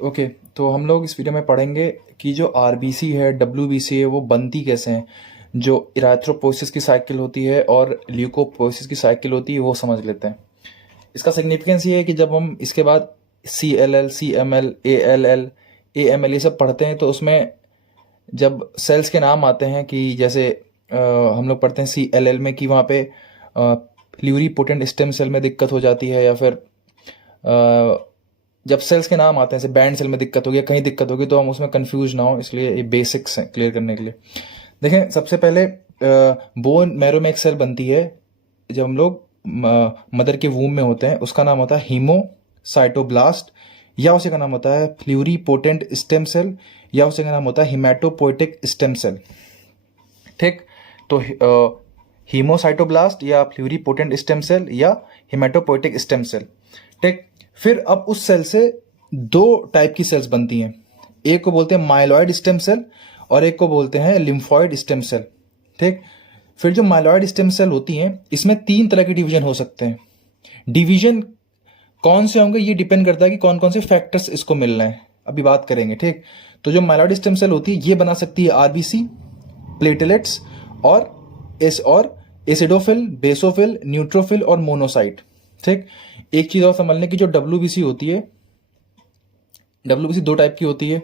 Okay, तो हम लोग इस वीडियो में पढ़ेंगे कि जो आरबीसी है, डब्ल्यूबीसी है, वो बनती कैसे हैं। जो इरेथ्रोपोइसिस की साइकिल होती है और ल्यूकोपोइसिस की साइकिल होती है वो समझ लेते हैं। इसका सिग्निफिकेंस ये है कि जब हम इसके बाद C L L, C M L, A L L, A M L ये सब पढ़ते हैं तो उसमें जब सेल्स के नाम आते हैं कि जैसे हम लोग पढ़ते हैं सी एल एल में कि वहाँ पे प्लूरीपोटेंट स्टेम सेल में दिक्कत हो जाती है, या फिर जब सेल्स के नाम आते हैं जैसे बैंड सेल में दिक्कत होगी, कहीं दिक्कत होगी, तो हम उसमें कंफ्यूज ना हो, इसलिए ये बेसिक्स हैं क्लियर करने के लिए। देखें, सबसे पहले बोन मैरो में एक सेल बनती है जब हम लोग मदर के वूम में होते हैं, उसका नाम होता है हीमोसाइटोब्लास्ट, या उसी का नाम होता है प्लूरीपोटेंट स्टेम सेल, या उसी का नाम होता है हिमेटोपोइटिक स्टेम सेल। ठीक, तो हीमोसाइटोब्लास्ट या प्लूरीपोटेंट स्टेम सेल या हिमेटोपोइटिक स्टेम सेल। ठीक, फिर अब उस सेल से दो टाइप की सेल्स बनती हैं, एक को बोलते हैं माइलॉइड स्टेम सेल और एक को बोलते हैं लिम्फॉइड स्टेम सेल। ठीक, फिर जो माइलॉइड स्टेम सेल होती हैं इसमें तीन तरह के डिवीजन हो सकते हैं। डिवीजन कौन से होंगे ये डिपेंड करता है कि कौन कौन से फैक्टर्स इसको मिल रहे हैं, अभी बात करेंगे। ठीक, तो जो माइलॉइड स्टेम सेल होती है ये बना सकती है आरबीसी, प्लेटलेट्स और एसिडोफिल, बेसोफिल, न्यूट्रोफिल और मोनोसाइट। ठीक, एक चीज और समझने की, जो डब्ल्यूबीसी होती है, डब्ल्यूबीसी दो टाइप की होती है,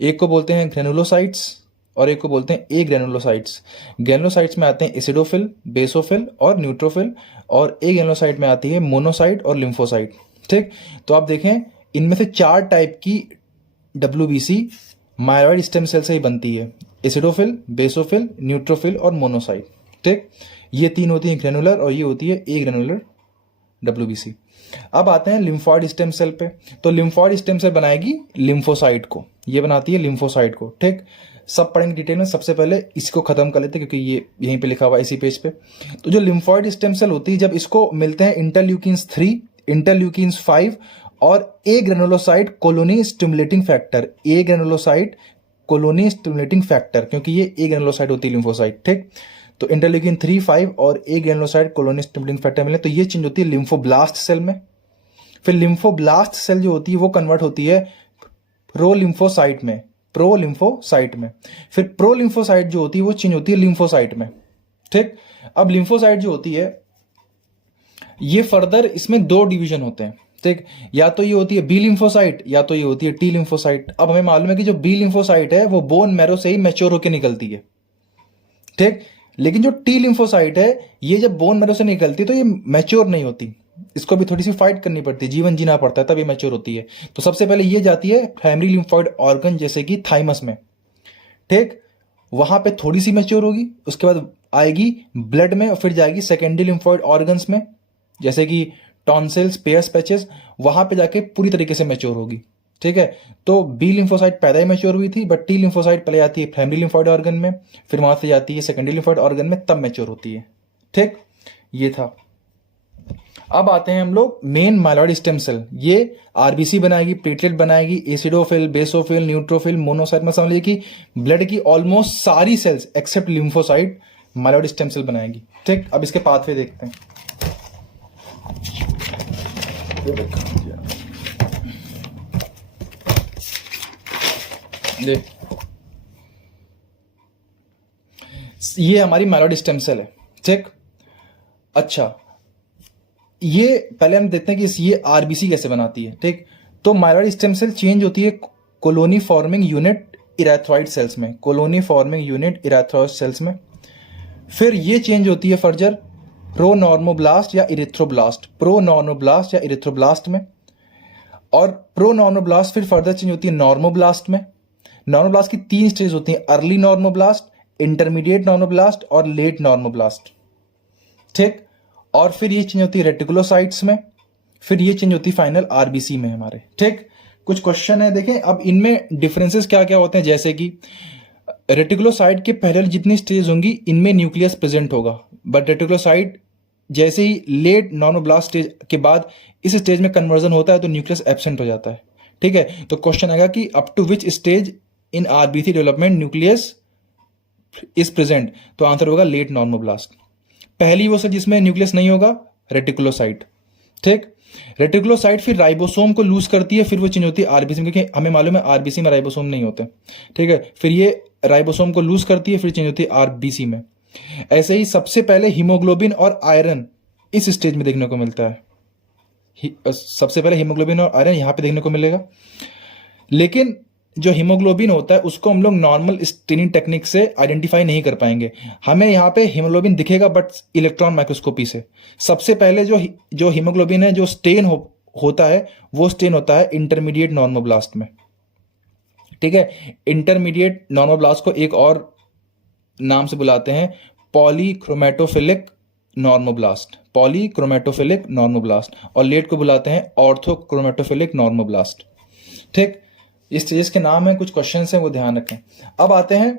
एक को बोलते हैं ग्रेनुलोसाइट्स और एक को बोलते हैं ए ग्रेनुलोसाइट्स। ग्रेनुलोसाइट्स में आते हैं एसिडोफिल, बेसोफिल और न्यूट्रोफिल, और ए ग्रेनुलोसाइट में आती है मोनोसाइट और लिम्फोसाइट। ठीक, तो आप देखें इनमें से चार टाइप की डब्ल्यूबीसी माइलॉइड स्टेम सेल से ही बनती है, एसिडोफिल, बेसोफिल, न्यूट्रोफिल और मोनोसाइट। ठीक, ये तीन होती है ग्रेनुलर और ये होती है ए ग्रेनुलर डब्ल्यूबीसी। अब आते हैं लिम्फॉइड स्टेम सेल पे। तो लिम्फॉइड स्टेम सेल बनाएगी लिम्फोसाइट को, ये बनाती है लिम्फोसाइट को। ठीक, सब पढ़ेंगे डिटेल में, सबसे पहले इसको खत्म कर लेते हैं क्योंकि ये यहीं पे लिखा हुआ है इसी पेज पे। तो जो लिम्फॉइड स्टेम सेल होती है, जब इसको मिलते हैं इंटरल्यूकिन्स 3, इंटरल्यूकिन्स 5 और ए ग्रेनुलोसाइट कॉलोनी स्टिमुलेटिंग फैक्टर, ए ग्रेनुलोसाइट कॉलोनी स्टिमुलेटिंग फैक्टर, क्योंकि ये ए ग्रेनुलोसाइट होती है लिम्फोसाइट। ठीक, तो इंटरल्यूकिन 3, 5 और ए ग्रेनुलोसाइट कॉलोनी स्टिमुलेटिंग फैक्टर मिले तो ये चेंज होती है लिम्फोब्लास्ट सेल में। फिर लिम्फोब्लास्ट सेल जो होती है वो कन्वर्ट होती है प्रोलिम्फोसाइट में, प्रोलिम्फोसाइट में। फिर प्रोलिम्फोसाइट जो होती है वो चेंज होती है लिम्फोसाइट में। ठीक, अब लिम्फोसाइट जो होती है ये फर्दर इसमें दो डिवीजन होते हैं। ठीक, या तो ये होती है बी लिम्फोसाइट या तो ये होती है टी लिम्फोसाइट। अब हमें मालूम है कि जो बी लिम्फोसाइट है वो बोन मैरो से ही मैच्योर होकर निकलती है। ठीक, लेकिन जो टी लिम्फोसाइट है ये जब बोन मैरो से निकलती है तो ये मैच्योर नहीं होती, इसको भी थोड़ी सी फाइट करनी पड़ती है, जीवन जीना पड़ता है, तब ये मैच्योर होती है। तो सबसे पहले ये जाती है प्राइमरी लिम्फॉइड ऑर्गन जैसे कि थाइमस में। ठीक, वहां पे थोड़ी सी मैच्योर होगी, उसके बाद आएगी ब्लड में और फिर जाएगी सेकेंडरी लिम्फॉइड ऑर्गन्स में जैसे कि टॉन्सिल्स, पेयर्स पैचेस, वहां पे जाके पूरी तरीके से मैच्योर होगी। ठीक है, तो बी लिम्फोसाइट पैदा ही मैच्योर हुई थी, बट टी लिम्फोसाइट पहले जाती है प्राइमरी लिम्फॉइड ऑर्गन में, फिर वहां से जाती है सेकेंडरी लिम्फॉइड ऑर्गन में, तब मैच्योर होती है। ठीक, ये था। अब आते हैं हम लोग मेन माइलॉइड स्टेम सेल। ये आरबीसी बनाएगी, प्लेटलेट बनाएगी, एसिडोफिल, बेसोफिल, न्यूट्रोफिल, मोनोसाइट में समझ लीजिए कि ब्लड की ऑलमोस्ट सारी cells except lymphocyte myeloid stem cell बनाएगी। ठीक, अब इसके पाथवे देखते हैं। देख, ये हमारी माइलॉइड स्टेम सेल है। ठीक, अच्छा, ये पहले हम देखते हैं कि ये आरबीसी कैसे बनाती है। ठीक, तो माइलॉइड स्टेम सेल चेंज होती है कॉलोनी फॉर्मिंग यूनिट इरेथ्रॉइड सेल्स में, कॉलोनी फॉर्मिंग यूनिट इरेथ्रॉइड सेल्स में। फिर ये चेंज होती है फर्दर प्रोनॉर्मोब्लास्ट या इरिथ्रोब्लास्ट, प्रोनॉर्मोब्लास्ट या इरिथ्रोब्लास्ट में, और प्रोनॉर्मोब्लास्ट फिर फर्दर चेंज होती है नॉर्मोब्लास्ट में। नॉर्मोब्लास्ट की तीन स्टेज होती हैं, अर्ली नॉर्मोब्लास्ट, इंटरमीडिएट नॉर्मोब्लास्ट और लेट नॉर्मोब्लास्ट। ठीक, और फिर ये चेंज होती है रेटिकुलोसाइट्स में, फिर ये चेंज होती है फाइनल आरबीसी में हमारे। ठीक, कुछ क्वेश्चन है देखें अब इनमें डिफरेंसेस क्या क्या होते हैं, जैसे कि रेटिकुलोसाइट के पहले जितनी स्टेज होंगी इनमें न्यूक्लियस प्रेजेंट होगा, बट रेटिकुलोसाइट जैसे ही लेट नॉर्मोब्लास्ट स्टेज के बाद इस स्टेज में कन्वर्जन होता है तो न्यूक्लियस एब्सेंट हो जाता है। ठीक है, तो क्वेश्चन आएगा कि up to which stage in RBC development nucleus is present, तो आंसर होगा लेट नॉर्मोब्लास्ट। पहली वो से जिसमें न्यूक्लियस नहीं होगा रेटिकुलोसाइट। ठीक, रेटिकुलोसाइट फिर राइबोसोम को लूज करती है, फिर वो चेंज होती है आरबीसी में, क्योंकि हमें मालूम है आरबीसी में राइबोसोम नहीं होते, ठीक है। फिर ये राइबोसोम को लूज करती है, फिर चेंज होती है आरबीसी में। ऐसे ही सबसे पहले हीमोग्लोबिन और आयरन इस स्टेज में देखने को मिलता है। सबसे पहले हीमोग्लोबिन और आयरन यहां पे देखने को मिलेगा। लेकिन जो हीमोग्लोबिन होता है उसको हम लोग नॉर्मल स्टेनिंग टेक्निक से आइडेंटिफाई नहीं कर पाएंगे। हमें यहाँ पे हीमोग्लोबिन दिखेगा बट इलेक्ट्रॉन माइक्रोस्कोपी से। सबसे पहले जो हीमोग्लोबिन है जो स्टेन होता है वो स्टेन होता है इंटरमीडिएट नॉर्मोब्लास्ट में, ठीक है। इंटरमीडिएट नॉर्मोब्लास्ट को एक और नाम से बुलाते हैं पॉलीक्रोमेटोफिलिक नॉर्मोब्लास्ट, पॉलीक्रोमेटोफिलिक नॉर्मोब्लास्ट, और लेट को बुलाते हैं ऑर्थोक्रोमेटोफिलिक नॉर्मोब्लास्ट, ठीक। इस चीज के नाम है, कुछ क्वेश्चन हैं वो ध्यान रखें। अब आते हैं,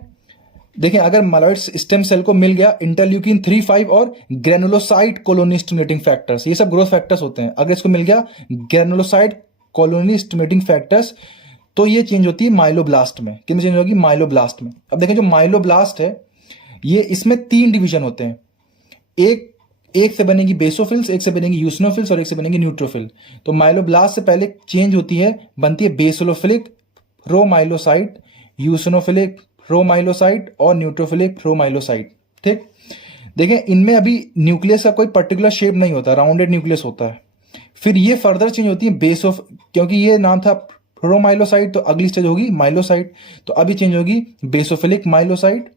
देखें अगर माइलॉइड स्टेम सेल को मिल गया इंटरल्यूकिन 3, 5 और ग्रेनुलोसाइट कॉलोनी स्टिमुलेटिंग फैक्टर्स, ये सब ग्रोथ फैक्टर्स होते हैं। अगर इसको मिल गया ग्रेनुलोसाइट कॉलोनी स्टिमुलेटिंग फैक्टर्स तो ये चेंज होती है माइलोब्लास्ट में। किस में चेंज होगी? माइलोब्लास्ट में। अब देखें जो माइलोब्लास्ट है ये इसमें 3 डिवीजन होते हैं। एक से बनेगी बेसोफिल्स, एक से बनेगी यूसिनोफिल्स और एक से बनेगी न्यूट्रोफिल। तो माइलोब्लास्ट से पहले चेंज होती है, बनती है बेसोलोफिलिक प्रोमाइलोसाइट, यूसिनोफिलिक प्रोमाइलोसाइट और न्यूट्रोफिलिक प्रोमाइलोसाइट, ठीक। देखें इनमें अभी न्यूक्लियस का कोई पर्टिकुलर शेप नहीं होता, राउंडेड न्यूक्लियस होता है। फिर ये फर्दर चेंज होती है बेसोफ, क्योंकि ये नाम था प्रोमाइलोसाइट तो अगली स्टेज होगी माइलोसाइट, तो अभी चेंज होगी बेसोफिलिक माइलोसाइट,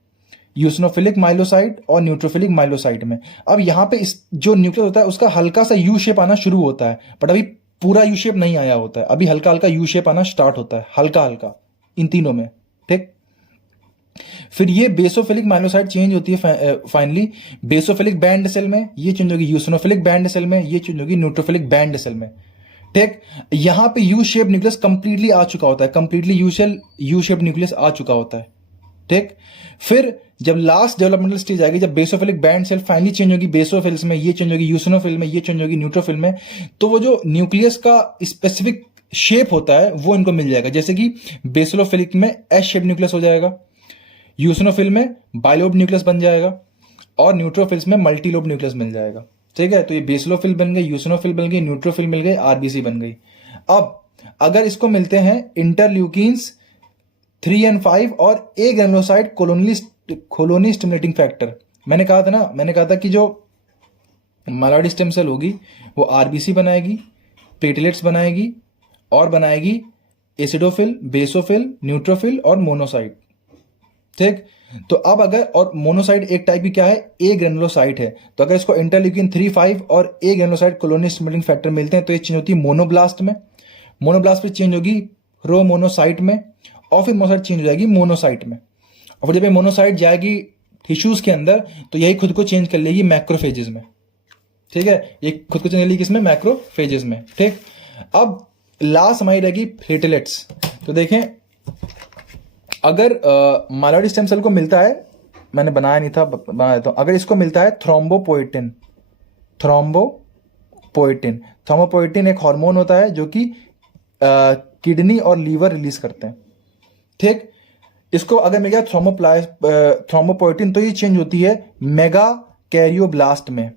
यूसिनोफिलिक माइलोसाइट और न्यूट्रोफिलिक माइलोसाइट में। अब यहां पे इस जो न्यूक्लियस होता है उसका हल्का सा यू शेप आना शुरू होता है, बट अभी पूरा यू शेप नहीं आया होता है, अभी हल्का हल्का यू शेप आना स्टार्ट होता है, हल्का हल्का इन तीनों में, ठीक। फिर ये बेसोफिलिक माइलोसाइट चेंज होती है फाइनली बेसोफिलिक बैंड सेल में, ये चेंज होगी यूसिनोफिलिक बैंड सेल में, ये चेंज होगी न्यूट्रोफिलिक बैंड सेल में, ठीक। यहां पे यू शेप न्यूक्लियस कंप्लीटली आ चुका होता है, कंप्लीटली यू शेप न्यूक्लियस आ चुका होता है, ठीक। फिर जब लास्ट डेवलपमेंटल स्टेज आएगी, जब basophilic band cell finally change होगी बेसोफिल्स में, ये चेंज होगी यूसिनोफिल में, ये चेंज होगी न्यूट्रोफिल में, तो वो जो न्यूक्लियस का स्पेसिफिक शेप होता है वो इनको मिल जाएगा। जैसे कि बेसोफिलिक में एस शेप न्यूक्लियस हो जाएगा, यूसिनोफिल में बाइलोब न्यूक्लियस बन जाएगा और न्यूट्रोफिल्स में मल्टीलोब न्यूक्लियस मिल जाएगा, ठीक है। तो ये बेसोफिल बन गई, यूसिनोफिल बन गई, न्यूट्रोफिल मिल गई, आरबीसी बन गई। अब अगर इसको मिलते हैं इंटरल्यूकिन्स 3 और 5 और ए ग्रेनुलोसाइट कॉलोनी स्टिमुलेटिंग फैक्टर, मैंने कहा था कि जो माइलॉइड स्टेम सेल होगी वो आरबीसी बनाएगी, प्लेटलेट्स बनाएगी और बनाएगी एसिडोफिल, बेसोफिल, न्यूट्रोफिल और मोनोसाइट, ठीक। तो अब अगर, और मोनोसाइट एक टाइप की क्या है? ए ग्रेनुलोसाइट है। तो अगर इसको इंटरल्यूकिन 3, 5 और ए ग्रेनुलोसाइट कॉलोनी स्टिमुलेटिंग फैक्टर मिलते हैं तो ये चेंज होती है मोनोब्लास्ट में, मोनोब्लास्ट फिर चेंज होगी प्रोमोनोसाइट में और फिर मोनोसाइट चेंज हो जाएगी मोनोसाइट में। और फिर जब ये मोनोसाइट जाएगी टिश्यूज के अंदर तो यही खुद को चेंज कर लेगी मैक्रोफेजेस में, ठीक है। ये खुद को चेंज कर लेगी किसमें? मैक्रोफेजेस में, ठीक। अब लास्ट हमारी रहेगी प्लेटलेट्स। तो देखें अगर माइलॉइड स्टेम सेल को मिलता है, मैंने बनाया नहीं था, बना देता हूं, अगर इसको मिलता है थ्रोम्बोपोएटिन, थ्रोम्बोपोएटिन एक हार्मोन होता है जो कि किडनी और लीवर रिलीज करते हैं, ठीक। इसको अगर मिल गया थ्रोम्बोपोएटिन तो ये चेंज होती है मेगा कैरियोब्लास्ट में,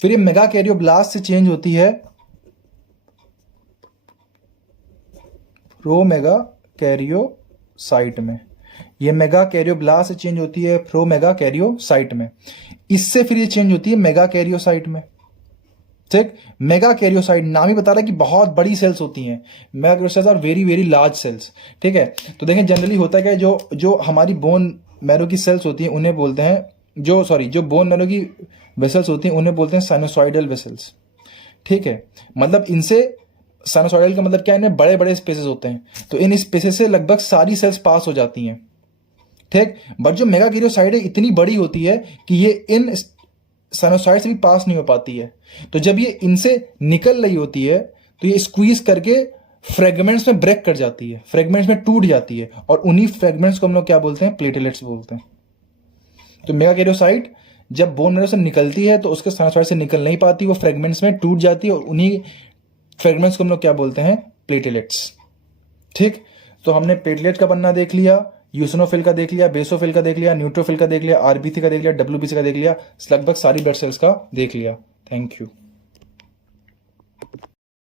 फिर ये मेगा कैरियोब्लास्ट से चेंज होती है प्रोमेगा कैरियोसाइट में, ये मेगा कैरियोब्लास्ट से चेंज होती है प्रोमेगा कैरियोसाइट में, इससे फिर ये चेंज होती है मेगा कैरियोसाइट में, ठीक। मेगा कैरियोसाइट नाम ही बता रहा है कि बहुत बड़ी सेल्स होती हैं, megakaryocytes are very very large cells, ठीक है। तो देखें जनरली होता क्या है, जो हमारी बोन मैरो की सेल्स होती हैं उन्हें बोलते हैं, जो बोन मैरो की वेसल्स होती हैं उन्हें बोलते हैं साइनोसॉइडल वेसल्स, ठीक है। मतलब इनसे, साइनोसॉइडल का मतलब क्या है, इनमें बड़े बड़े स्पेसेस होते हैं, तो इन स्पेसेस से लगभग सारी सेल्स पास हो जाती हैं, ठीक। बट जो मेगा कैरियोसाइट है इतनी बड़ी होती है कि ये इन साइनोसॉइड से भी पास नहीं हो पाती है। तो जब ये इनसे निकल रही होती है तो ये स्क्वीज करके फ्रेगमेंट्स में ब्रेक कर जाती है, फ्रेगमेंट्स में टूट जाती है, और उन्हीं फ्रेगमेंट्स को हम लोग क्या बोलते हैं? प्लेटलेट्स बोलते हैं। तो मेगा कैरियोसाइट जब बोन मैरो से निकलती है तो उसके साइनोसॉइड से निकल नहीं पाती, वो फ्रेगमेंट्स में टूट जाती है और उन्हीं फ्रेगमेंट्स को हम लोग क्या बोलते हैं? प्लेटलेट्स, ठीक। तो हमने प्लेटलेट का बनना देख लिया, यूसिनोफिल का देख लिया, बेसोफिल का देख लिया, न्यूट्रोफिल का देख लिया, आरबीसी का देख लिया, डब्ल्यूबीसी का देख लिया, लगभग सारी ब्लड सेल्स का देख लिया। Thank you.